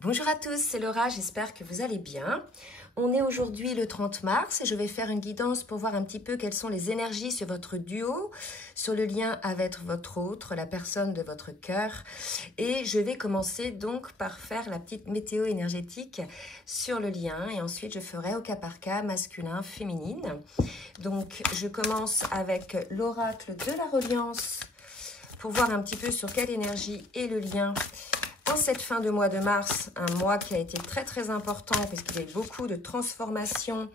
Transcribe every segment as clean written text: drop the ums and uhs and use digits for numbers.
Bonjour à tous, c'est Laura, j'espère que vous allez bien. On est aujourd'hui le 30 mars et je vais faire une guidance pour voir un petit peu quelles sont les énergies sur votre duo, sur le lien avec votre autre, la personne de votre cœur. Et je vais commencer donc par faire la petite météo énergétique sur le lien et ensuite je ferai au cas par cas masculin, féminine. Donc je commence avec l'oracle de la reliance pour voir un petit peu sur quelle énergie est le lien en cette fin de mois de mars, un mois qui a été très important parce qu'il y a eu beaucoup de transformations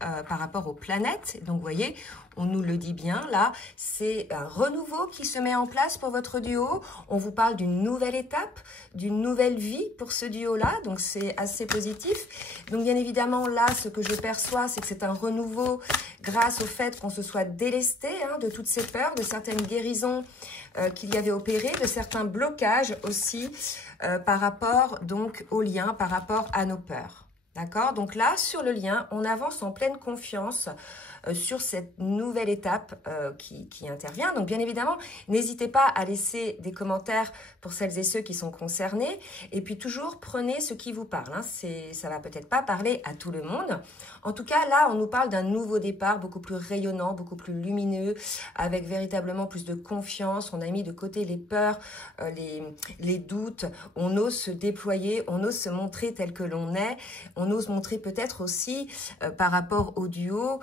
par rapport aux planètes. Donc vous voyez, on nous le dit bien là, c'est un renouveau qui se met en place pour votre duo. On vous parle d'une nouvelle étape, d'une nouvelle vie pour ce duo-là, donc c'est assez positif. Donc bien évidemment là, ce que je perçois, c'est que c'est un renouveau grâce au fait qu'on se soit délesté de toutes ces peurs, de certaines guérisons qu'il y avait opérées, de certains blocages aussi par rapport donc au lien, par rapport à nos peurs. D'accord? Donc là, sur le lien, on avance en pleine confiance sur cette nouvelle étape qui intervient. Donc bien évidemment, n'hésitez pas à laisser des commentaires pour celles et ceux qui sont concernés. Et puis toujours, prenez ce qui vous parle. Ça va peut-être pas parler à tout le monde. En tout cas, là, on nous parle d'un nouveau départ, beaucoup plus rayonnant, beaucoup plus lumineux, avec véritablement plus de confiance. On a mis de côté les peurs, les doutes. On ose se déployer, on ose se montrer tel que l'on est. On ose montrer peut-être aussi par rapport au duo,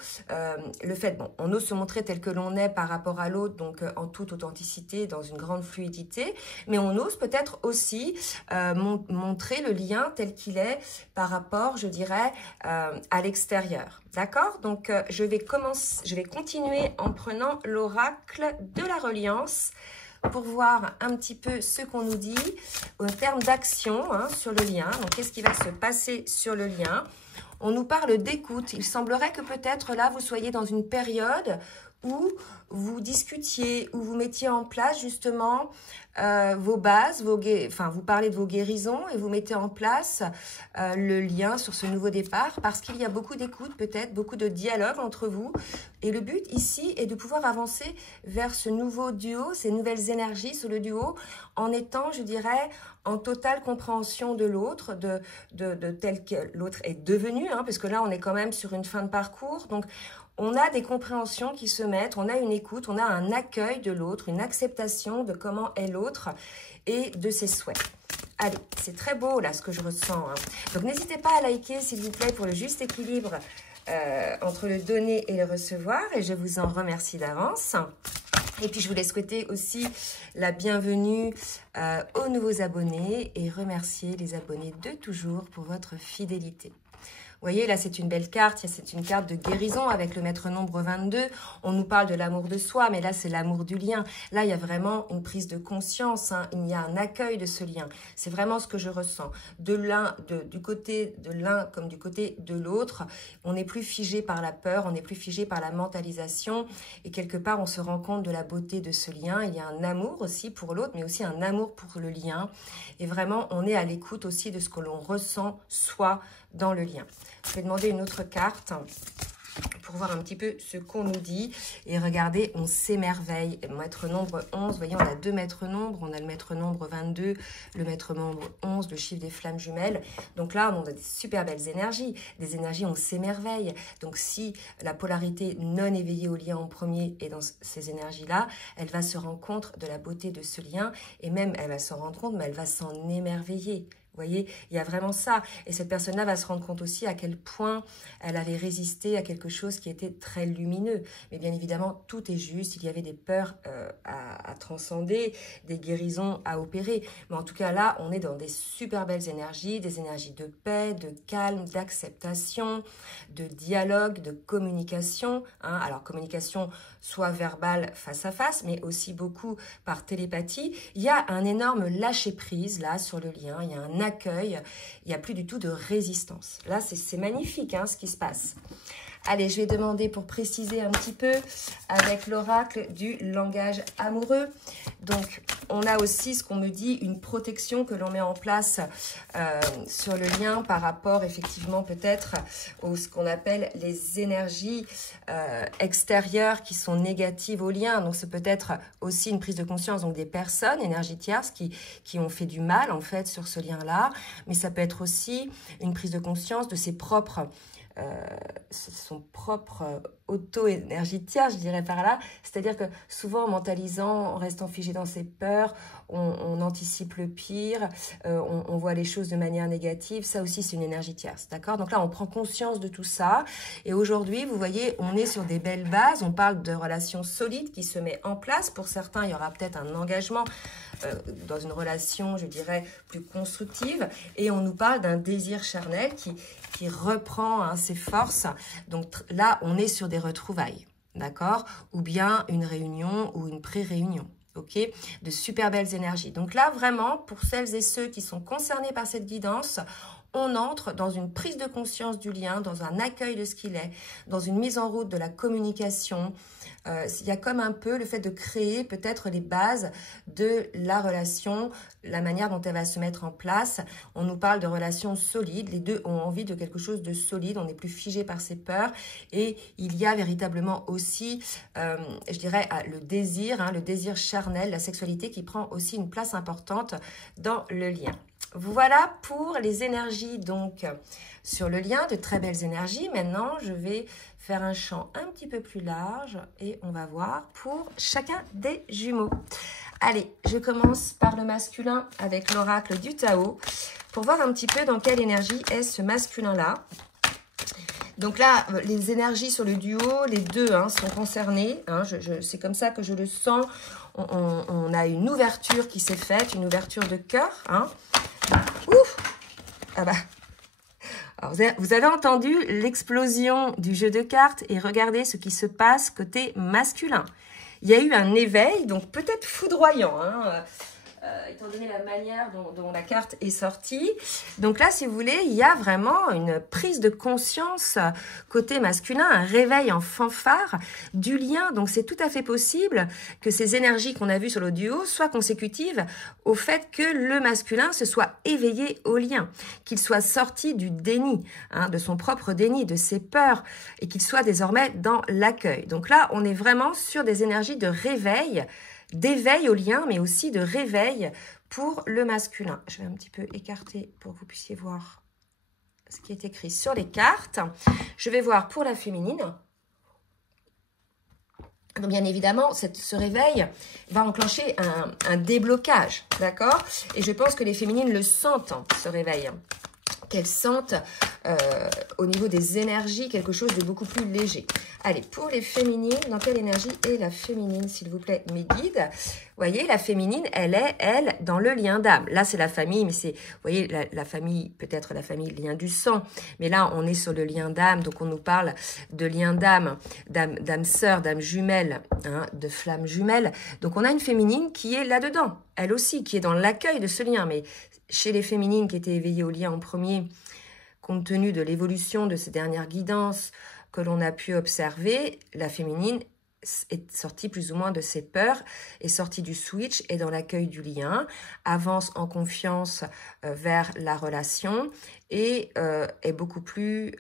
le fait, on ose se montrer tel que l'on est par rapport à l'autre, donc en toute authenticité, dans une grande fluidité, mais on ose peut-être aussi montrer le lien tel qu'il est par rapport, je dirais, à l'extérieur. D'accord? Donc je vais continuer en prenant l'oracle de la reliance pour voir un petit peu ce qu'on nous dit en termes d'action sur le lien. Donc, qu'est-ce qui va se passer sur le lien? On nous parle d'écoute. Il semblerait que peut-être là, vous soyez dans une période où vous discutiez, où vous mettiez en place justement vos bases, vous parlez de vos guérisons et vous mettez en place le lien sur ce nouveau départ parce qu'il y a beaucoup d'écoute, peut-être beaucoup de dialogue entre vous. Et le but ici est de pouvoir avancer vers ce nouveau duo, ces nouvelles énergies sur le duo, en étant, je dirais, en totale compréhension de l'autre, de tel que l'autre est devenu, parce que là, on est quand même sur une fin de parcours. Donc, on a des compréhensions qui se mettent, on a une écoute, on a un accueil de l'autre, une acceptation de comment est l'autre et de ses souhaits. Allez, c'est très beau là ce que je ressens. Donc n'hésitez pas à liker s'il vous plaît pour le juste équilibre entre le donner et le recevoir et je vous en remercie d'avance. Et puis je voulais souhaiter aussi la bienvenue aux nouveaux abonnés et remercier les abonnés de toujours pour votre fidélité. Vous voyez, là, c'est une belle carte. C'est une carte de guérison avec le maître nombre 22. On nous parle de l'amour de soi, mais là, c'est l'amour du lien. Là, il y a vraiment une prise de conscience. Il y a un accueil de ce lien. C'est vraiment ce que je ressens. Du côté de l'un comme du côté de l'autre, on n'est plus figé par la peur, on n'est plus figé par la mentalisation. Et quelque part, on se rend compte de la beauté de ce lien. Il y a un amour aussi pour l'autre, mais aussi un amour pour le lien. Et vraiment, on est à l'écoute aussi de ce que l'on ressent soi dans le lien. Je vais demander une autre carte pour voir un petit peu ce qu'on nous dit. Et regardez, on s'émerveille. Maître nombre 11, vous voyez, on a deux maîtres nombres. On a le maître nombre 22, le maître nombre 11, le chiffre des flammes jumelles. Donc là, on a des super belles énergies. Des énergies, on s'émerveille. Donc si la polarité non éveillée au lien en premier est dans ces énergies-là, elle va se rendre compte de la beauté de ce lien. Et même, elle va s'en rendre compte, mais elle va s'en émerveiller. Vous voyez, il y a vraiment ça. Et cette personne-là va se rendre compte aussi à quel point elle avait résisté à quelque chose qui était très lumineux. Mais bien évidemment, tout est juste. Il y avait des peurs à transcender, des guérisons à opérer. Mais en tout cas, là, on est dans des super belles énergies, des énergies de paix, de calme, d'acceptation, de dialogue, de communication. Alors, communication soit verbale face à face, mais aussi beaucoup par télépathie. Il y a un énorme lâcher-prise, là, sur le lien. Il y a un accueil, il n'y a plus du tout de résistance. Là, c'est magnifique ce qui se passe. Allez, je vais demander pour préciser un petit peu avec l'oracle du langage amoureux. Donc, on a aussi ce qu'on me dit, une protection que l'on met en place sur le lien par rapport effectivement peut-être au ce qu'on appelle les énergies extérieures qui sont négatives au lien. Donc, c'est peut-être aussi une prise de conscience donc des personnes, énergies tierces qui ont fait du mal en fait sur ce lien-là. Mais ça peut être aussi une prise de conscience de ses propres son propre auto-énergie tierce, je dirais par là. C'est-à-dire que souvent en mentalisant, en restant figé dans ses peurs, on anticipe le pire, on voit les choses de manière négative. Ça aussi, c'est une énergie tierce, d'accord? Donc là, on prend conscience de tout ça. Et aujourd'hui, vous voyez, on est sur des belles bases. On parle de relations solides qui se mettent en place. Pour certains, il y aura peut-être un engagement dans une relation, je dirais, plus constructive. Et on nous parle d'un désir charnel qui reprend ses forces. Donc là, on est sur des retrouvailles, d'accord? Ou bien une réunion ou une pré-réunion, ok? De super belles énergies. Donc là, vraiment, pour celles et ceux qui sont concernés par cette guidance, on entre dans une prise de conscience du lien, dans un accueil de ce qu'il est, dans une mise en route de la communication. Il y a comme un peu le fait de créer peut-être les bases de la relation, la manière dont elle va se mettre en place. On nous parle de relations solides. Les deux ont envie de quelque chose de solide. On n'est plus figé par ses peurs. Et il y a véritablement aussi, je dirais, le désir charnel, la sexualité qui prend aussi une place importante dans le lien. Voilà pour les énergies donc sur le lien, de très belles énergies. Maintenant, je vais faire un champ un petit peu plus large et on va voir pour chacun des jumeaux. Allez, je commence par le masculin avec l'oracle du Tao pour voir un petit peu dans quelle énergie est ce masculin-là. Donc là, les énergies sur le duo, les deux sont concernés. C'est comme ça que je le sens. On a une ouverture qui s'est faite, une ouverture de cœur. Ouf! Ah bah. Alors, vous avez entendu l'explosion du jeu de cartes et regardez ce qui se passe côté masculin. Il y a eu un éveil, donc peut-être foudroyant, étant donné la manière dont la carte est sortie. Donc là, si vous voulez, il y a vraiment une prise de conscience côté masculin, un réveil en fanfare du lien. Donc c'est tout à fait possible que ces énergies qu'on a vues sur l'audio soient consécutives au fait que le masculin se soit éveillé au lien, qu'il soit sorti du déni, de son propre déni, de ses peurs, et qu'il soit désormais dans l'accueil. Donc là, on est vraiment sur des énergies de réveil, d'éveil au lien, mais aussi de réveil pour le masculin. Je vais un petit peu écarter pour que vous puissiez voir ce qui est écrit sur les cartes. Je vais voir pour la féminine. Donc bien évidemment, ce réveil va enclencher un déblocage, d'accord? Et je pense que les féminines le sentent, ce réveil. Qu'elles sentent au niveau des énergies quelque chose de beaucoup plus léger. Allez, pour les féminines, dans quelle énergie est la féminine, s'il vous plaît, mes guides? Vous voyez, la féminine, elle est, elle, dans le lien d'âme. Là, c'est la famille, mais c'est, vous voyez, la famille, peut-être la famille, lien du sang. Mais là, on est sur le lien d'âme, donc on nous parle de lien d'âme, d'âme sœur, d'âme jumelle, de flamme jumelle. Donc, on a une féminine qui est là-dedans, elle aussi, qui est dans l'accueil de ce lien. Mais chez les féminines qui étaient éveillées au lien en premier, compte tenu de l'évolution de ces dernières guidances que l'on a pu observer, la féminine est sortie plus ou moins de ses peurs, est sortie du switch, est dans l'accueil du lien, avance en confiance vers la relation et est beaucoup plus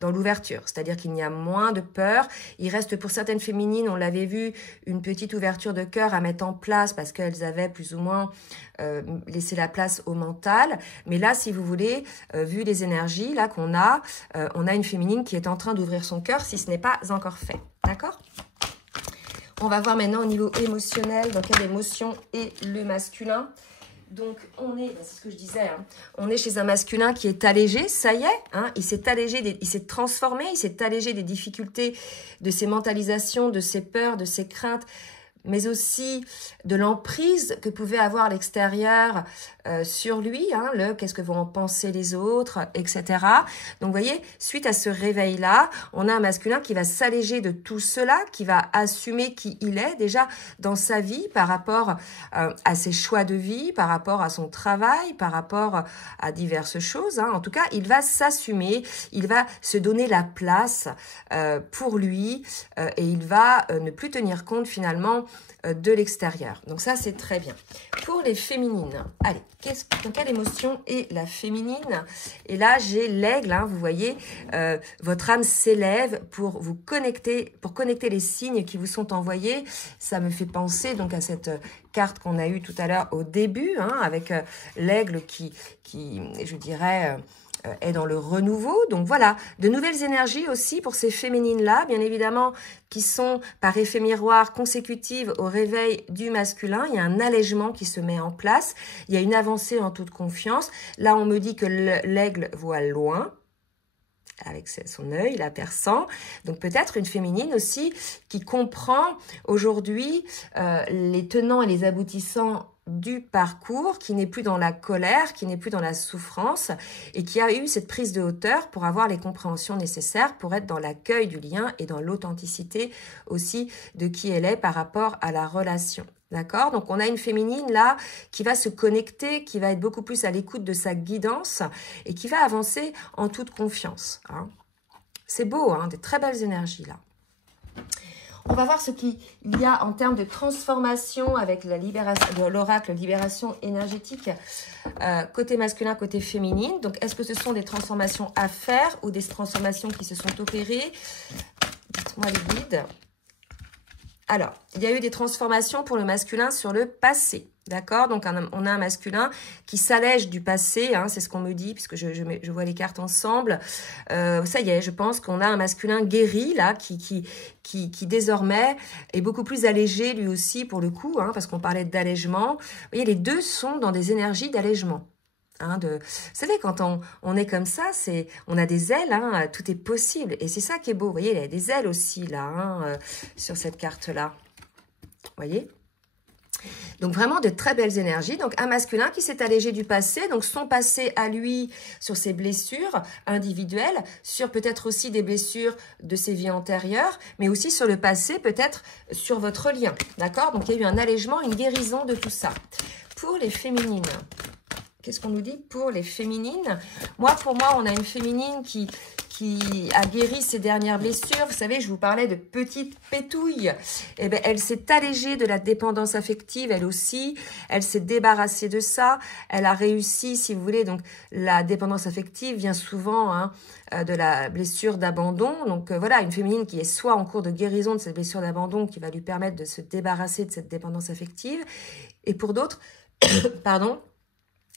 dans l'ouverture, c'est-à-dire qu'il y a moins de peur. Il reste pour certaines féminines, on l'avait vu, une petite ouverture de cœur à mettre en place parce qu'elles avaient plus ou moins laissé la place au mental. Mais là, si vous voulez, vu les énergies là qu'on a, on a une féminine qui est en train d'ouvrir son cœur si ce n'est pas encore fait. D'accord ? On va voir maintenant au niveau émotionnel, dans quelle émotion est le masculin. Donc, on est, c'est ce que je disais, on est chez un masculin qui est allégé, ça y est, il s'est allégé, il s'est transformé, il s'est allégé des difficultés, de ses mentalisations, de ses peurs, de ses craintes, mais aussi de l'emprise que pouvait avoir l'extérieur sur lui, hein, qu'est-ce que vont en penser les autres, etc. Donc, vous voyez, suite à ce réveil-là, on a un masculin qui va s'alléger de tout cela, qui va assumer qui il est déjà dans sa vie par rapport à ses choix de vie, par rapport à son travail, par rapport à diverses choses. Hein. En tout cas, il va s'assumer, il va se donner la place pour lui et il va ne plus tenir compte finalement de l'extérieur. Donc ça, c'est très bien. Pour les féminines, allez, dans quelle émotion est la féminine? Et là, j'ai l'aigle, hein, vous voyez, votre âme s'élève pour vous connecter, pour connecter les signes qui vous sont envoyés. Ça me fait penser donc à cette carte qu'on a eue tout à l'heure au début, hein, avec l'aigle qui, je dirais, est dans le renouveau. Donc voilà, de nouvelles énergies aussi pour ces féminines-là, bien évidemment, qui sont par effet miroir consécutive au réveil du masculin. Il y a un allègement qui se met en place. Il y a une avancée en toute confiance. Là, on me dit que l'aigle voit loin, avec son œil, la perçant. Donc peut-être une féminine aussi qui comprend aujourd'hui les tenants et les aboutissants du parcours, qui n'est plus dans la colère, qui n'est plus dans la souffrance et qui a eu cette prise de hauteur pour avoir les compréhensions nécessaires pour être dans l'accueil du lien et dans l'authenticité aussi de qui elle est par rapport à la relation. D'accord? Donc, on a une féminine là qui va se connecter, qui va être beaucoup plus à l'écoute de sa guidance et qui va avancer en toute confiance. Hein. C'est beau, hein, des très belles énergies là. On va voir ce qu'il y a en termes de transformation avec la libération, l'oracle libération énergétique, côté masculin, côté féminine. Donc, est-ce que ce sont des transformations à faire ou des transformations qui se sont opérées? Dites-moi les guides. Alors, il y a eu des transformations pour le masculin sur le passé. D'accord? Donc, on a un masculin qui s'allège du passé, hein, c'est ce qu'on me dit, puisque je vois les cartes ensemble. Ça y est, je pense qu'on a un masculin guéri, là, qui désormais est beaucoup plus allégé, lui aussi, pour le coup, hein, parce qu'on parlait d'allègement. Vous voyez, les deux sont dans des énergies d'allègement. Hein, vous savez, quand on est comme ça, on a des ailes, hein, tout est possible. Et c'est ça qui est beau. Vous voyez, il y a des ailes aussi, là, hein, sur cette carte-là. Vous voyez? Donc, vraiment de très belles énergies. Donc, un masculin qui s'est allégé du passé. Donc, son passé à lui sur ses blessures individuelles, sur peut-être aussi des blessures de ses vies antérieures, mais aussi sur le passé, peut-être sur votre lien. D'accord? Donc, il y a eu un allègement, une guérison de tout ça. Pour les féminines, qu'est-ce qu'on nous dit pour les féminines? Pour moi, on a une féminine qui a guéri ses dernières blessures. Vous savez, je vous parlais de petites pétouilles. Eh bien, elle s'est allégée de la dépendance affective, elle aussi. Elle s'est débarrassée de ça. Elle a réussi, si vous voulez. Donc, la dépendance affective vient souvent hein, de la blessure d'abandon. Donc, voilà, une féminine qui est soit en cours de guérison de cette blessure d'abandon qui va lui permettre de se débarrasser de cette dépendance affective. Et pour d'autres, pardon,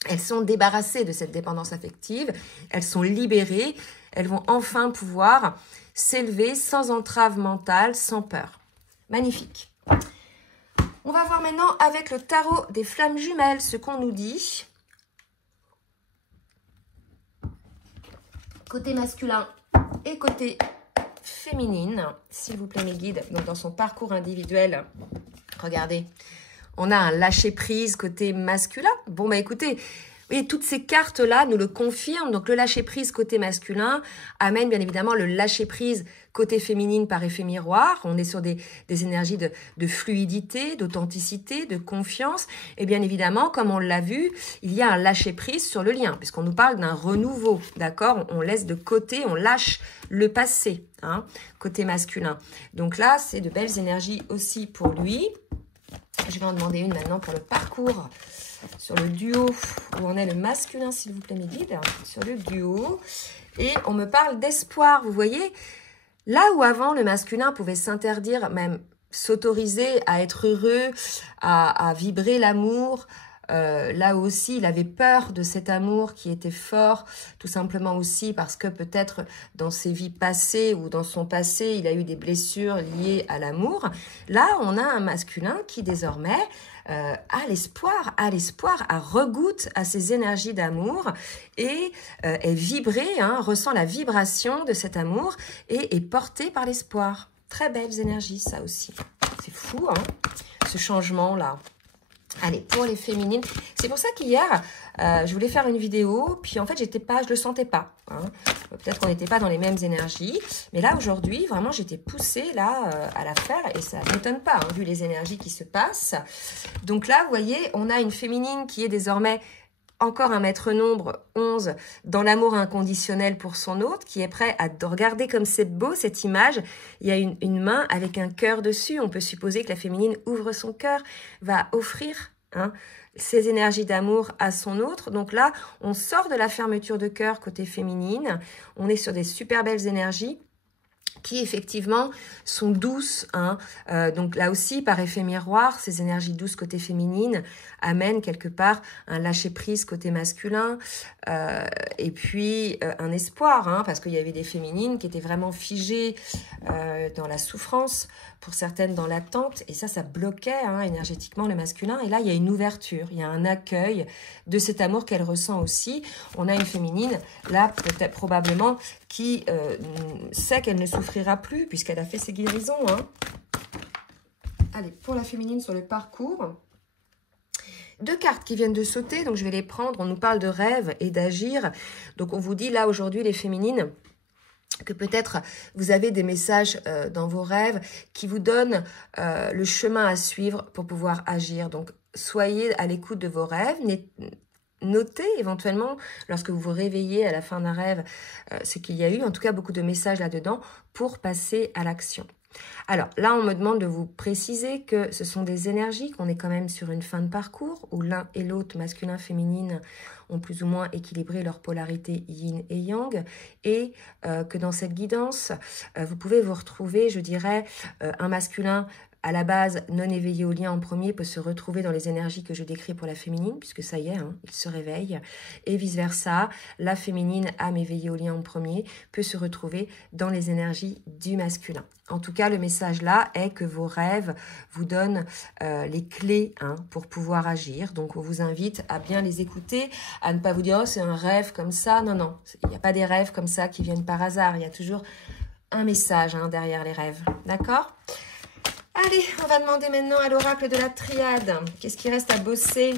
elles sont débarrassées de cette dépendance affective, elles sont libérées, elles vont enfin pouvoir s'élever sans entrave mentale, sans peur. Magnifique. On va voir maintenant avec le tarot des flammes jumelles ce qu'on nous dit. Côté masculin et côté féminine, s'il vous plaît mes guides, donc dans son parcours individuel, regardez. On a un lâcher-prise côté masculin. Bon, bah écoutez, oui, toutes ces cartes-là nous le confirment. Donc, le lâcher-prise côté masculin amène bien évidemment le lâcher-prise côté féminine par effet miroir. On est sur des énergies de fluidité, d'authenticité, de confiance. Et bien évidemment, comme on l'a vu, il y a un lâcher-prise sur le lien, puisqu'on nous parle d'un renouveau, d'accord? On laisse de côté, on lâche le passé, hein, côté masculin. Donc là, c'est de belles énergies aussi pour lui. Je vais en demander une maintenant pour le parcours, sur le duo, où on est le masculin, s'il vous plaît, mes guides, sur le duo. Et on me parle d'espoir, vous voyez, là où avant, le masculin pouvait s'interdire, même s'autoriser à être heureux, à vibrer l'amour, là aussi, il avait peur de cet amour qui était fort, tout simplement aussi parce que peut-être dans ses vies passées ou dans son passé, il a eu des blessures liées à l'amour. Là, on a un masculin qui désormais a l'espoir, regoute à ces énergies d'amour et est vibré, hein, ressent la vibration de cet amour et est porté par l'espoir. Très belles énergies, ça aussi. C'est fou, hein? ce changement-là. Allez, pour les féminines, c'est pour ça qu'hier, je voulais faire une vidéo, puis en fait, je le sentais pas. Hein. Peut-être qu'on n'était pas dans les mêmes énergies, mais là, aujourd'hui, vraiment, j'étais poussée là à la faire, et ça ne m'étonne pas, hein, vu les énergies qui se passent. Donc là, vous voyez, on a une féminine qui est désormais encore un maître nombre, 11, dans l'amour inconditionnel pour son autre, qui est prêt à regarder comme c'est beau, cette image. Il y a une main avec un cœur dessus. On peut supposer que la féminine ouvre son cœur, va offrir ses énergies d'amour à son autre. Donc là, on sort de la fermeture de cœur côté féminine. On est sur des super belles énergies qui effectivement sont douces. Donc là aussi, par effet miroir, ces énergies douces côté féminine amènent quelque part un lâcher-prise côté masculin et puis un espoir, parce qu'il y avait des féminines qui étaient vraiment figées dans la souffrance, pour certaines dans l'attente, et ça bloquait énergétiquement le masculin. Et là, il y a une ouverture, il y a un accueil de cet amour qu'elle ressent aussi. On a une féminine, là, peut-être probablement, qui sait qu'elle ne souffrira plus, puisqu'elle a fait ses guérisons. Allez, pour la féminine sur le parcours, 2 cartes qui viennent de sauter, donc je vais les prendre. On nous parle de rêve et d'agir. Donc on vous dit là, aujourd'hui, les féminines, que peut-être vous avez des messages dans vos rêves qui vous donnent le chemin à suivre pour pouvoir agir. Donc, soyez à l'écoute de vos rêves. Notez éventuellement, lorsque vous vous réveillez à la fin d'un rêve, ce qu'il y a eu. En tout cas, beaucoup de messages là-dedans pour passer à l'action. Alors, là, on me demande de vous préciser que ce sont des énergies, qu'on est quand même sur une fin de parcours où l'un et l'autre, masculin, féminine, ont plus ou moins équilibré leur polarité yin et yang, et que dans cette guidance, vous pouvez vous retrouver, je dirais, un masculin à la base non éveillé au lien en premier peut se retrouver dans les énergies que je décris pour la féminine, puisque ça y est, il se réveille, et vice-versa, la féminine, âme éveillée au lien en premier, peut se retrouver dans les énergies du masculin. En tout cas, le message là est que vos rêves vous donnent les clés pour pouvoir agir. Donc, on vous invite à bien les écouter, à ne pas vous dire « Oh, c'est un rêve comme ça ». Non, non, il n'y a pas des rêves comme ça qui viennent par hasard. Il y a toujours un message derrière les rêves. D'accord ? Allez, on va demander maintenant à l'oracle de la triade. Qu'est-ce qui reste à bosser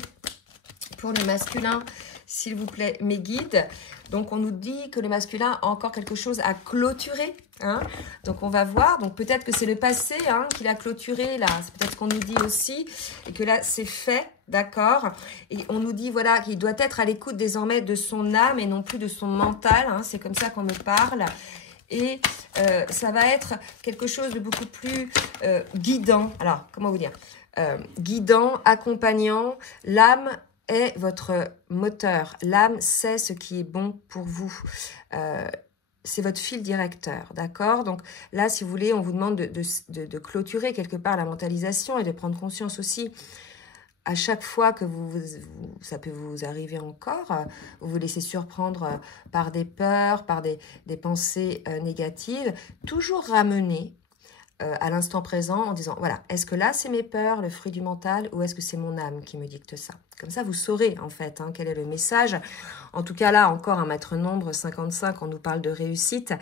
pour le masculin, s'il vous plaît, mes guides? Donc, on nous dit que le masculin a encore quelque chose à clôturer. Donc, on va voir. Donc, peut-être que c'est le passé qu'il a clôturé, là. C'est peut-être ce qu'on nous dit aussi. Et que là, c'est fait, d'accord? Et on nous dit, voilà, qu'il doit être à l'écoute désormais de son âme et non plus de son mental. C'est comme ça qu'on me parle. Et ça va être quelque chose de beaucoup plus guidant. Alors, comment vous dire? Guidant, accompagnant. L'âme est votre moteur. L'âme sait ce qui est bon pour vous. C'est votre fil directeur, d'accord? Donc là, si vous voulez, on vous demande de clôturer quelque part la mentalisation et de prendre conscience aussi à chaque fois que ça peut vous arriver encore, vous vous laissez surprendre par des peurs, par des pensées négatives, toujours ramener à l'instant présent en disant, voilà, est-ce que là c'est mes peurs, le fruit du mental, ou est-ce que c'est mon âme qui me dicte ça? Comme ça, vous saurez en fait quel est le message. En tout cas là, encore un maître nombre, 55, on nous parle de réussite.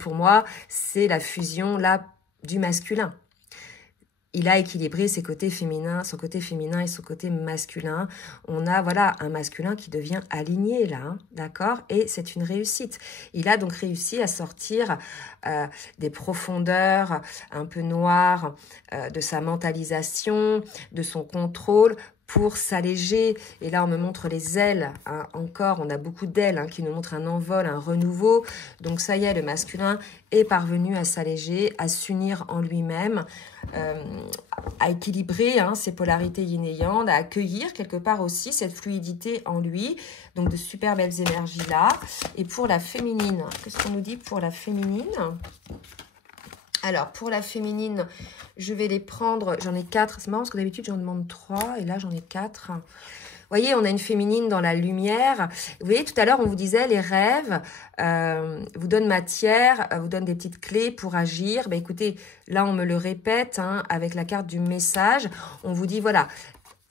Pour moi, c'est la fusion là du masculin. Il a équilibré ses côtés féminins, son côté féminin et son côté masculin. On a, voilà, un masculin qui devient aligné là, d'accord? Et c'est une réussite. Il a donc réussi à sortir des profondeurs un peu noires de sa mentalisation, de son contrôle, pour s'alléger. Et là, on me montre les ailes. Encore, on a beaucoup d'ailes qui nous montrent un envol, un renouveau. Donc, ça y est, le masculin est parvenu à s'alléger, à s'unir en lui-même, à équilibrer ses polarités yin et yang, à accueillir quelque part aussi cette fluidité en lui. Donc, de super belles énergies là. Et pour la féminine, qu'est-ce qu'on nous dit pour la féminine ? Alors, pour la féminine, je vais les prendre, j'en ai 4. C'est marrant parce que d'habitude, j'en demande 3 et là, j'en ai 4. Vous voyez, on a une féminine dans la lumière. Vous voyez, tout à l'heure, on vous disait, les rêves vous donnent matière, vous donnent des petites clés pour agir. Écoutez, là, on me le répète avec la carte du message. On vous dit, voilà,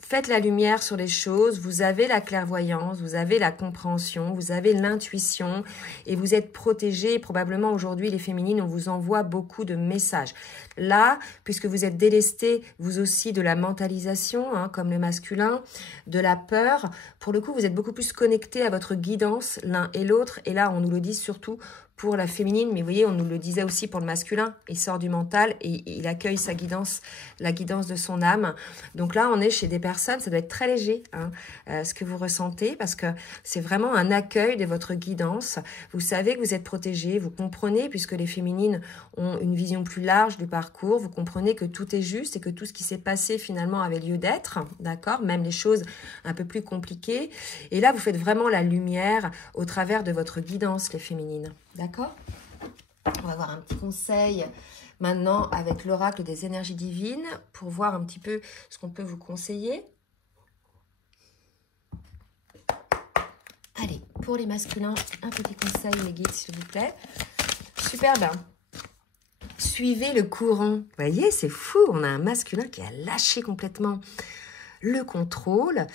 faites la lumière sur les choses, vous avez la clairvoyance, vous avez la compréhension, vous avez l'intuition et vous êtes protégés. Probablement aujourd'hui, les féminines, on vous envoie beaucoup de messages. Là, puisque vous êtes délestés, vous aussi, de la mentalisation, hein, comme le masculin, de la peur, pour le coup, vous êtes beaucoup plus connectés à votre guidance l'un et l'autre. Et là, on nous le dit surtout pour la féminine, mais vous voyez, on nous le disait aussi pour le masculin. Il sort du mental et il accueille sa guidance, la guidance de son âme. Donc là, on est chez des personnes, ça doit être très léger, hein, ce que vous ressentez, parce que c'est vraiment un accueil de votre guidance. Vous savez que vous êtes protégés, vous comprenez, puisque les féminines ont une vision plus large du parcours, vous comprenez que tout est juste et que tout ce qui s'est passé finalement avait lieu d'être, d'accord, même les choses un peu plus compliquées. Et là, vous faites vraiment la lumière au travers de votre guidance, les féminines. D'accord? On va voir un petit conseil maintenant avec l'oracle des énergies divines pour voir un petit peu ce qu'on peut vous conseiller. Allez, pour les masculins, un petit conseil, mes guides, s'il vous plaît. Super bien. Suivez le courant. Vous voyez, c'est fou. On a un masculin qui a lâché complètement le contrôle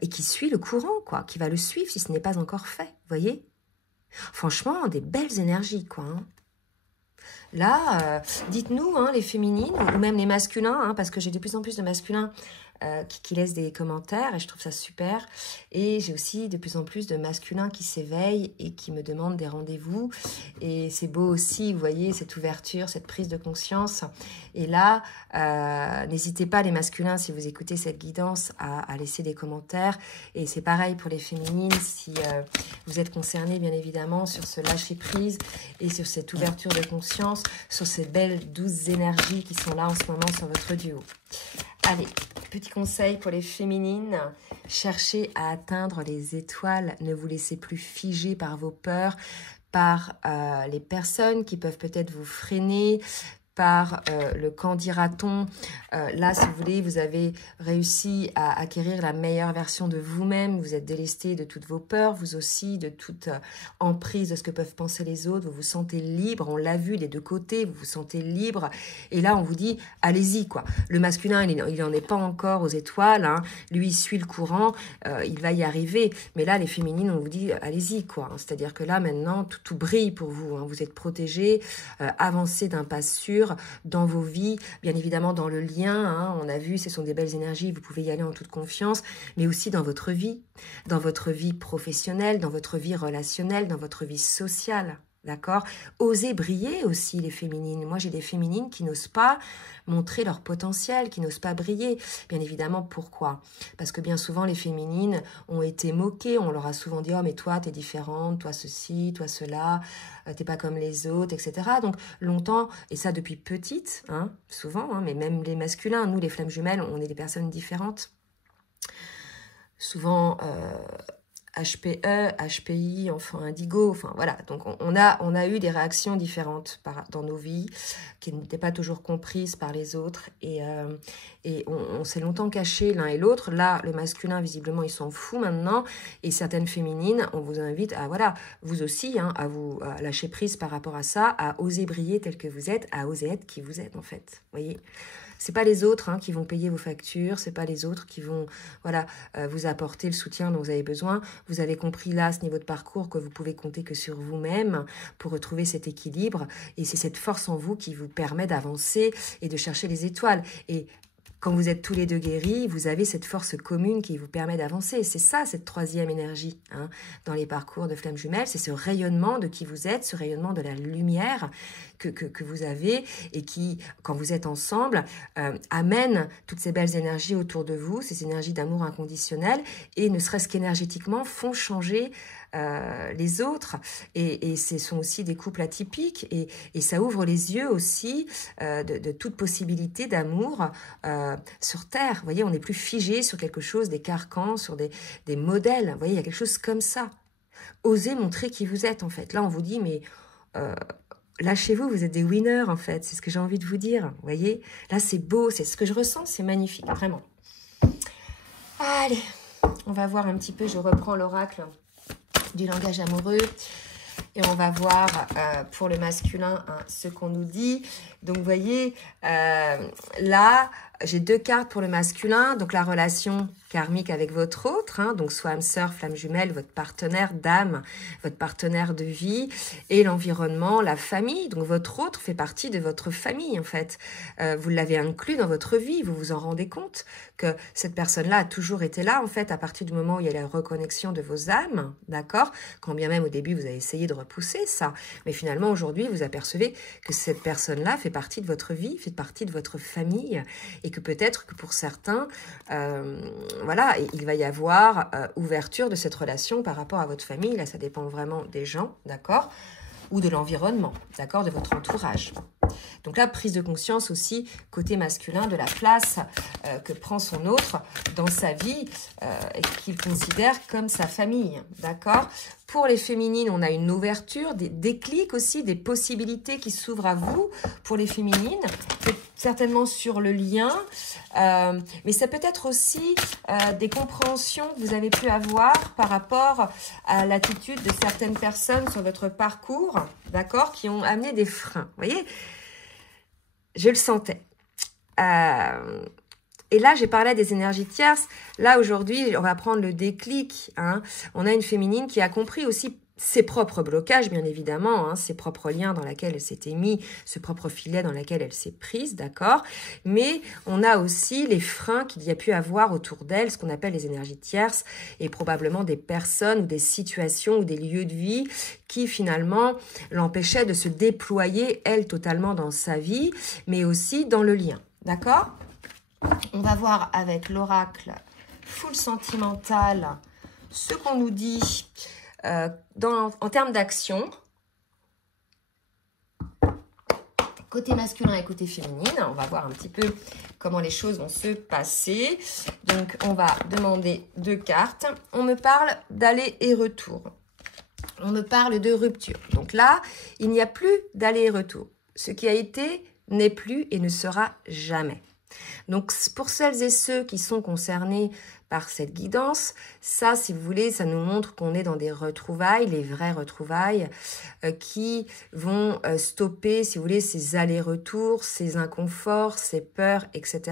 et qui suit le courant, quoi, qui va le suivre si ce n'est pas encore fait. Vous voyez? Franchement, des belles énergies, quoi. Hein. Là, dites-nous, hein, les féminines, ou même les masculins, hein, parce que j'ai de plus en plus de masculins qui laissent des commentaires, et je trouve ça super. Et j'ai aussi de plus en plus de masculins qui s'éveillent et qui me demandent des rendez-vous. Et c'est beau aussi, vous voyez, cette ouverture, cette prise de conscience. Et là, n'hésitez pas, les masculins, si vous écoutez cette guidance, à laisser des commentaires. Et c'est pareil pour les féminines, si vous êtes concernés, bien évidemment, sur ce lâcher-prise et sur cette ouverture de conscience, sur ces belles, douces énergies qui sont là en ce moment sur votre duo. Allez, petit conseil pour les féminines, cherchez à atteindre les étoiles, ne vous laissez plus figer par vos peurs, par les personnes qui peuvent peut-être vous freiner, par le qu'en dira-t-on. Là, si vous voulez, vous avez réussi à acquérir la meilleure version de vous-même. Vous êtes délesté de toutes vos peurs, vous aussi, de toute emprise de ce que peuvent penser les autres. Vous vous sentez libre, on l'a vu des deux côtés, vous vous sentez libre. Et là, on vous dit, allez-y, quoi. Le masculin, il n'en est pas encore aux étoiles. Hein. Lui, il suit le courant, il va y arriver. Mais là, les féminines, on vous dit, allez-y, quoi. C'est-à-dire que là, maintenant, tout brille pour vous. Hein. Vous êtes protégés, avancez d'un pas sûr dans vos vies, bien évidemment dans le lien, hein, on a vu, ce sont des belles énergies, vous pouvez y aller en toute confiance, mais aussi dans votre vie professionnelle, dans votre vie relationnelle, dans votre vie sociale, d'accord? Osez briller aussi, les féminines. Moi, j'ai des féminines qui n'osent pas montrer leur potentiel, qui n'osent pas briller. Bien évidemment, pourquoi? Parce que bien souvent, les féminines ont été moquées. On leur a souvent dit « Oh, mais toi, t'es différente, toi ceci, toi cela, t'es pas comme les autres, etc. » Donc, longtemps, et ça depuis petite, hein, souvent, hein, mais même les masculins, nous, les flammes jumelles, on est des personnes différentes. Souvent... HPE, HPI, enfant indigo, enfin voilà. Donc on a eu des réactions différentes dans nos vies qui n'étaient pas toujours comprises par les autres et on s'est longtemps caché l'un et l'autre. Là, le masculin, visiblement, il s'en fout maintenant et certaines féminines, on vous invite à, voilà, vous aussi, hein, à lâcher prise par rapport à ça, à oser briller tel que vous êtes, à oser être qui vous êtes en fait, vous voyez. C'est pas les autres hein, qui vont payer vos factures, c'est pas les autres qui vont voilà, vous apporter le soutien dont vous avez besoin. Vous avez compris là, à ce niveau de parcours, que vous pouvez compter que sur vous-même pour retrouver cet équilibre. Et c'est cette force en vous qui vous permet d'avancer et de chercher les étoiles. Et quand vous êtes tous les deux guéris, vous avez cette force commune qui vous permet d'avancer. C'est ça, cette troisième énergie hein, dans les parcours de flammes jumelles. C'est ce rayonnement de qui vous êtes, ce rayonnement de la lumière que vous avez et qui, quand vous êtes ensemble, amène toutes ces belles énergies autour de vous, ces énergies d'amour inconditionnel et ne serait-ce qu'énergétiquement font changer les autres et ce sont aussi des couples atypiques et ça ouvre les yeux aussi de toute possibilité d'amour sur Terre. Vous voyez, on n'est plus figé sur quelque chose, des carcans, sur des modèles. Vous voyez, il y a quelque chose comme ça. Osez montrer qui vous êtes en fait. Là, on vous dit, mais lâchez-vous, vous êtes des winners en fait. C'est ce que j'ai envie de vous dire. Vous voyez, là, c'est beau, c'est ce que je ressens, c'est magnifique, vraiment. Allez, on va voir un petit peu, je reprends l'oracle du langage amoureux. Et on va voir pour le masculin ce qu'on nous dit. Donc, vous voyez, là, j'ai 2 cartes pour le masculin. Donc, la relation karmique avec votre autre, hein, donc soit âme sœur, flamme jumelle, votre partenaire d'âme, votre partenaire de vie, et l'environnement, la famille. Donc, votre autre fait partie de votre famille, en fait. Vous l'avez inclus dans votre vie, vous vous en rendez compte que cette personne-là a toujours été là, en fait, à partir du moment où il y a la reconnexion de vos âmes, d'accord? Quand bien même au début, vous avez essayé de repousser ça. Mais finalement, aujourd'hui, vous apercevez que cette personne-là fait partie de votre vie, fait partie de votre famille, et que peut-être que pour certains, voilà, il va y avoir ouverture de cette relation par rapport à votre famille. Là, ça dépend vraiment des gens, d'accord? Ou de l'environnement, d'accord? De votre entourage. Donc là, prise de conscience aussi, côté masculin, de la place que prend son autre dans sa vie et qu'il considère comme sa famille, d'accord? Pour les féminines, on a une ouverture, des déclics aussi, des possibilités qui s'ouvrent à vous. Pour les féminines, certainement sur le lien, mais ça peut être aussi des compréhensions que vous avez pu avoir par rapport à l'attitude de certaines personnes sur votre parcours, d'accord, qui ont amené des freins. Vous voyez, je le sentais. Et là, j'ai parlé des énergies tierces. Là, aujourd'hui, on va prendre le déclic. Hein. On a une féminine qui a compris aussi ses propres blocages, bien évidemment, hein, ses propres liens dans lesquels elle s'était mis, ce propre filet dans lequel elle s'est prise, d'accord? Mais on a aussi les freins qu'il y a pu avoir autour d'elle, ce qu'on appelle les énergies tierces, et probablement des personnes ou des situations ou des lieux de vie qui finalement l'empêchaient de se déployer, elle, totalement dans sa vie, mais aussi dans le lien, d'accord? On va voir avec l'oracle full sentimental ce qu'on nous dit en termes d'action, côté masculin et côté féminine. On va voir un petit peu comment les choses vont se passer. Donc, on va demander 2 cartes. On me parle d'aller et retour. On me parle de rupture. Donc là, il n'y a plus d'aller et retour. Ce qui a été n'est plus et ne sera jamais. Donc, pour celles et ceux qui sont concernés par cette guidance, ça, si vous voulez, ça nous montre qu'on est dans des retrouvailles, les vraies retrouvailles, qui vont stopper, si vous voulez, ces allers-retours, ces inconforts, ces peurs, etc.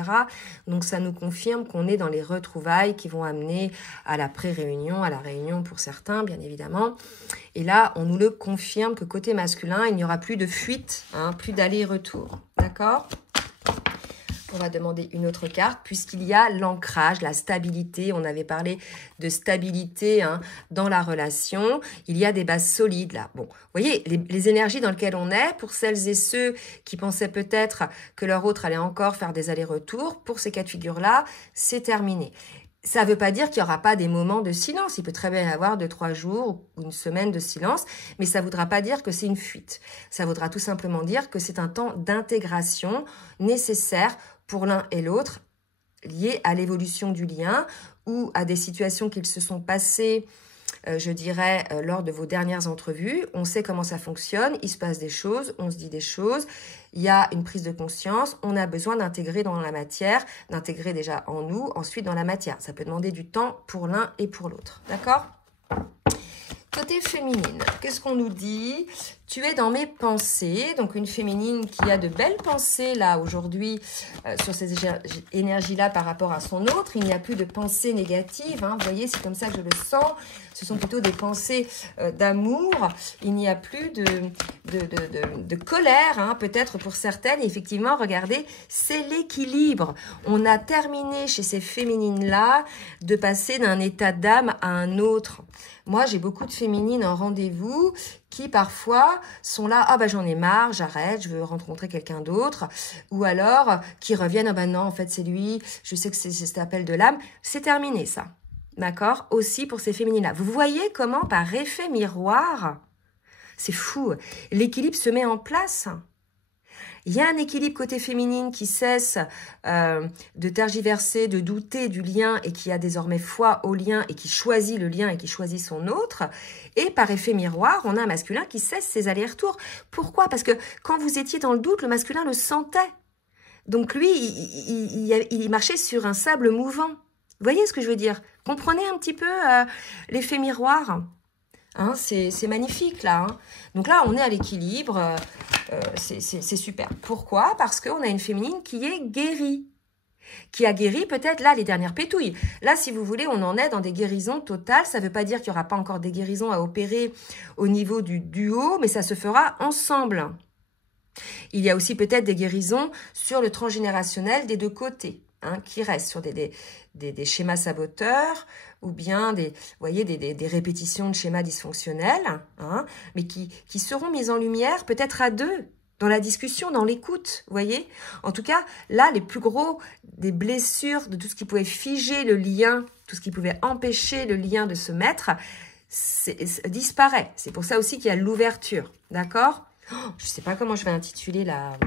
Donc, ça nous confirme qu'on est dans les retrouvailles qui vont amener à la pré-réunion, à la réunion pour certains, bien évidemment. Et là, on nous le confirme que côté masculin, il n'y aura plus de fuite, hein, plus d'aller-retour. D'accord ? On va demander une autre carte puisqu'il y a l'ancrage, la stabilité. On avait parlé de stabilité hein, dans la relation. Il y a des bases solides là. Bon, vous voyez, les énergies dans lesquelles on est, pour celles et ceux qui pensaient peut-être que leur autre allait encore faire des allers-retours, pour ces cas de figure-là, c'est terminé. Ça ne veut pas dire qu'il n'y aura pas des moments de silence. Il peut très bien y avoir 2-3 jours ou une semaine de silence, mais ça ne voudra pas dire que c'est une fuite. Ça voudra tout simplement dire que c'est un temps d'intégration nécessaire pour l'un et l'autre, lié à l'évolution du lien ou à des situations qui se sont passées, je dirais, lors de vos dernières entrevues. On sait comment ça fonctionne, il se passe des choses, on se dit des choses, il y a une prise de conscience, on a besoin d'intégrer dans la matière, d'intégrer déjà en nous, ensuite dans la matière. Ça peut demander du temps pour l'un et pour l'autre, d'accord ? Côté féminine, qu'est-ce qu'on nous dit? Tu es dans mes pensées, donc une féminine qui a de belles pensées là aujourd'hui sur ces énergies-là par rapport à son autre. Il n'y a plus de pensées négatives, hein. Vous voyez, c'est comme ça que je le sens. Ce sont plutôt des pensées d'amour. Il n'y a plus de colère, hein, peut-être pour certaines. Et effectivement, regardez, c'est l'équilibre. On a terminé chez ces féminines-là de passer d'un état d'âme à un autre. Moi, j'ai beaucoup de féminines en rendez-vous qui parfois sont là, ah bah j'en ai marre, j'arrête, je veux rencontrer quelqu'un d'autre, ou alors qui reviennent, ah bah non, en fait c'est lui, je sais que c'est cet appel de l'âme, c'est terminé ça, d'accord? Aussi pour ces féminines-là. Vous voyez comment par effet miroir, c'est fou, l'équilibre se met en place. Il y a un équilibre côté féminine qui cesse de tergiverser, de douter du lien et qui a désormais foi au lien et qui choisit le lien et qui choisit son autre. Et par effet miroir, on a un masculin qui cesse ses allers-retours. Pourquoi? Parce que quand vous étiez dans le doute, le masculin le sentait. Donc lui, il marchait sur un sable mouvant. Vous voyez ce que je veux dire? Comprenez un petit peu l'effet miroir? Hein, c'est magnifique, là. Hein. Donc là, on est à l'équilibre. C'est super. Pourquoi? Parce qu'on a une féminine qui est guérie. Qui a guéri peut-être, là, les dernières pétouilles. Là, si vous voulez, on en est dans des guérisons totales. Ça ne veut pas dire qu'il n'y aura pas encore des guérisons à opérer au niveau du duo, mais ça se fera ensemble. Il y a aussi peut-être des guérisons sur le transgénérationnel des deux côtés, hein, qui restent sur des schémas saboteurs ou bien vous voyez, des répétitions de schémas dysfonctionnels, hein, mais qui seront mises en lumière peut-être à deux, dans la discussion, dans l'écoute, vous voyez. En tout cas, là, les plus gros des blessures, de tout ce qui pouvait figer le lien, tout ce qui pouvait empêcher le lien de se mettre, disparaît. C'est pour ça aussi qu'il y a l'ouverture, d'accord? Je ne sais pas comment je vais intituler la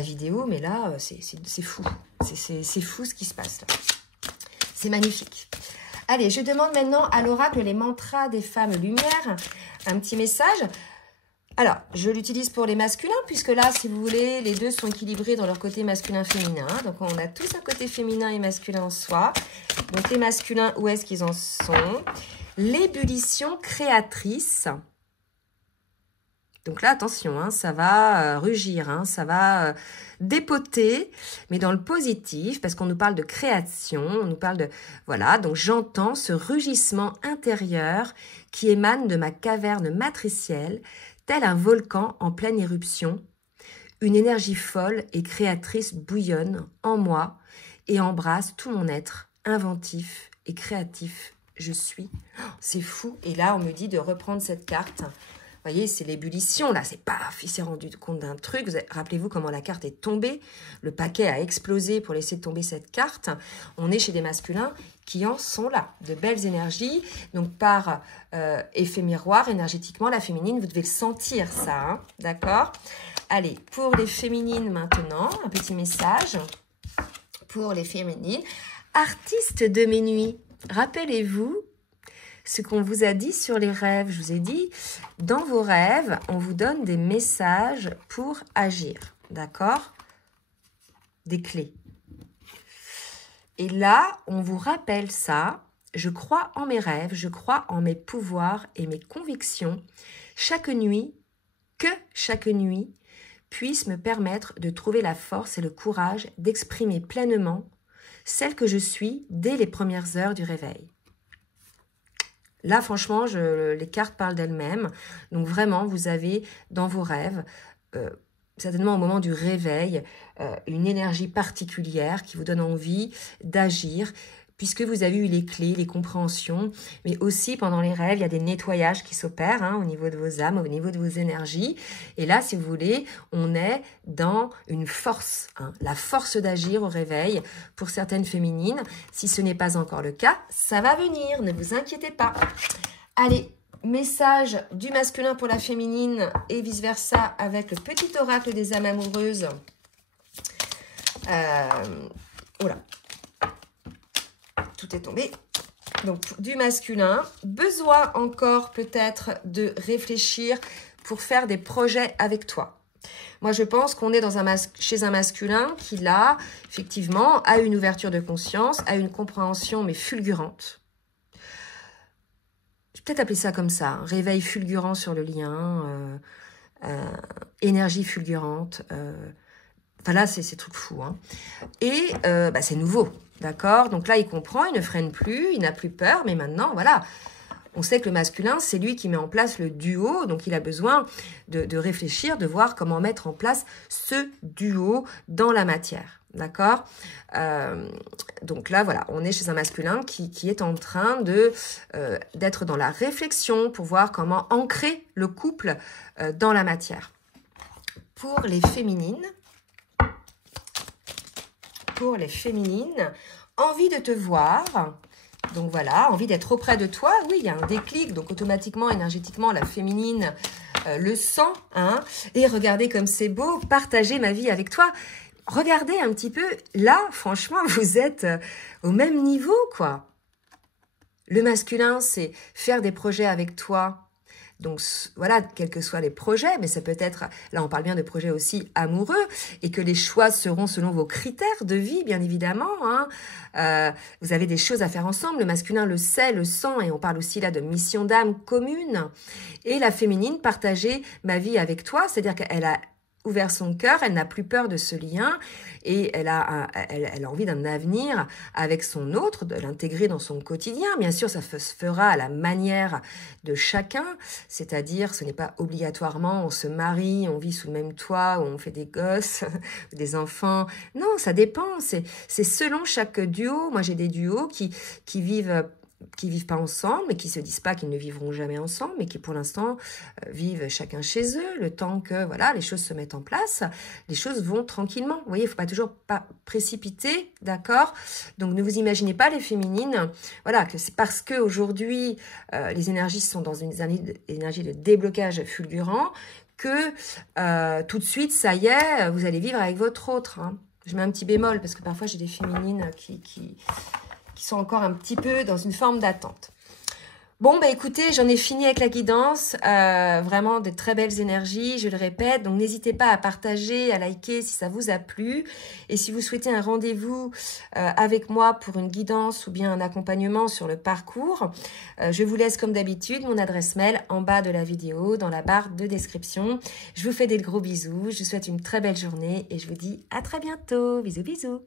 vidéo, mais là, c'est fou. C'est fou ce qui se passe là. C'est magnifique. Allez, je demande maintenant à l'oracle les mantras des femmes lumière. Un petit message. Alors, je l'utilise pour les masculins, puisque là, si vous voulez, les deux sont équilibrés dans leur côté masculin-féminin. Donc, on a tous un côté féminin et masculin en soi. Donc, les masculins, où est-ce qu'ils en sont? L'ébullition créatrice. Donc là, attention, hein, ça va rugir, hein, ça va dépoter, mais dans le positif, parce qu'on nous parle de création, on nous parle de... Voilà, donc j'entends ce rugissement intérieur qui émane de ma caverne matricielle, tel un volcan en pleine éruption. Une énergie folle et créatrice bouillonne en moi et embrasse tout mon être inventif et créatif. Je suis. Oh, c'est fou. Et là, on me dit de reprendre cette carte. Vous voyez, c'est l'ébullition, là, c'est paf, il s'est rendu compte d'un truc. Rappelez-vous comment la carte est tombée. Le paquet a explosé pour laisser tomber cette carte. On est chez des masculins qui en sont là, de belles énergies. Donc, par effet miroir, énergétiquement, la féminine, vous devez le sentir, ça, hein, d'accord? Allez, pour les féminines maintenant, un petit message pour les féminines. Artistes de mes nuits, rappelez-vous ce qu'on vous a dit sur les rêves. Je vous ai dit, dans vos rêves, on vous donne des messages pour agir, d'accord? Des clés. Et là, on vous rappelle ça. Je crois en mes rêves, je crois en mes pouvoirs et mes convictions. Chaque nuit, que chaque nuit puisse me permettre de trouver la force et le courage d'exprimer pleinement celle que je suis dès les premières heures du réveil. Là, franchement, les cartes parlent d'elles-mêmes. Donc, vraiment, vous avez dans vos rêves, certainement au moment du réveil, une énergie particulière qui vous donne envie d'agir, puisque vous avez eu les clés, les compréhensions. Mais aussi, pendant les rêves, il y a des nettoyages qui s'opèrent, hein, au niveau de vos âmes, au niveau de vos énergies. Et là, si vous voulez, on est dans une force, hein, la force d'agir au réveil pour certaines féminines. Si ce n'est pas encore le cas, ça va venir, ne vous inquiétez pas. Allez, message du masculin pour la féminine et vice-versa avec le petit oracle des âmes amoureuses. Oula. Tout est tombé. Donc, du masculin, besoin encore peut-être de réfléchir pour faire des projets avec toi. Moi, je pense qu'on est chez un masculin qui, là, effectivement, a une ouverture de conscience, a une compréhension, mais fulgurante. Je vais peut-être appeler ça comme ça, réveil fulgurant sur le lien, énergie fulgurante. Enfin là, c'est truc fou. Hein. Et c'est nouveau. D'accord? Donc là, il comprend, il ne freine plus, il n'a plus peur, mais maintenant, voilà, on sait que le masculin, c'est lui qui met en place le duo, donc il a besoin de réfléchir, de voir comment mettre en place ce duo dans la matière. D'accord? Donc là, voilà, on est chez un masculin qui est en train d'être dans la réflexion pour voir comment ancrer le couple dans la matière. Pour les féminines, envie de te voir, donc voilà, envie d'être auprès de toi, oui, il y a un déclic, donc automatiquement, énergétiquement, la féminine le sent, hein, et regardez comme c'est beau, partager ma vie avec toi, regardez un petit peu, là, franchement, vous êtes au même niveau, quoi. Le masculin, c'est faire des projets avec toi, Donc voilà, quels que soient les projets, mais ça peut être, là on parle bien de projets aussi amoureux, et que les choix seront selon vos critères de vie, bien évidemment. Hein. Vous avez des choses à faire ensemble, le masculin le sait, le sent, et on parle aussi là de mission d'âme commune. Et la féminine, partager ma vie avec toi, c'est-à-dire qu'elle a ouvert son cœur, elle n'a plus peur de ce lien et elle a envie d'un avenir avec son autre, de l'intégrer dans son quotidien. Bien sûr, ça se fera à la manière de chacun, c'est-à-dire ce n'est pas obligatoirement on se marie, on vit sous le même toit, on fait des gosses, des enfants. Non, ça dépend, c'est selon chaque duo. Moi, j'ai des duos qui vivent pas ensemble, mais qui se disent pas qu'ils ne vivront jamais ensemble, mais qui pour l'instant vivent chacun chez eux, le temps que voilà les choses se mettent en place, les choses vont tranquillement. Vous voyez, il faut pas toujours pas précipiter, d'accord? Donc ne vous imaginez pas les féminines, voilà, que c'est parce que aujourd'hui les énergies sont dans une énergie de déblocage fulgurant que tout de suite, ça y est, vous allez vivre avec votre autre. Hein. Je mets un petit bémol parce que parfois j'ai des féminines qui sont encore un petit peu dans une forme d'attente. Bon, bah écoutez, j'en ai fini avec la guidance. Vraiment de très belles énergies, je le répète. Donc, n'hésitez pas à partager, à liker si ça vous a plu. Et si vous souhaitez un rendez-vous avec moi pour une guidance ou bien un accompagnement sur le parcours, je vous laisse comme d'habitude mon adresse mail en bas de la vidéo, dans la barre de description. Je vous fais des gros bisous. Je vous souhaite une très belle journée et je vous dis à très bientôt. Bisous, bisous.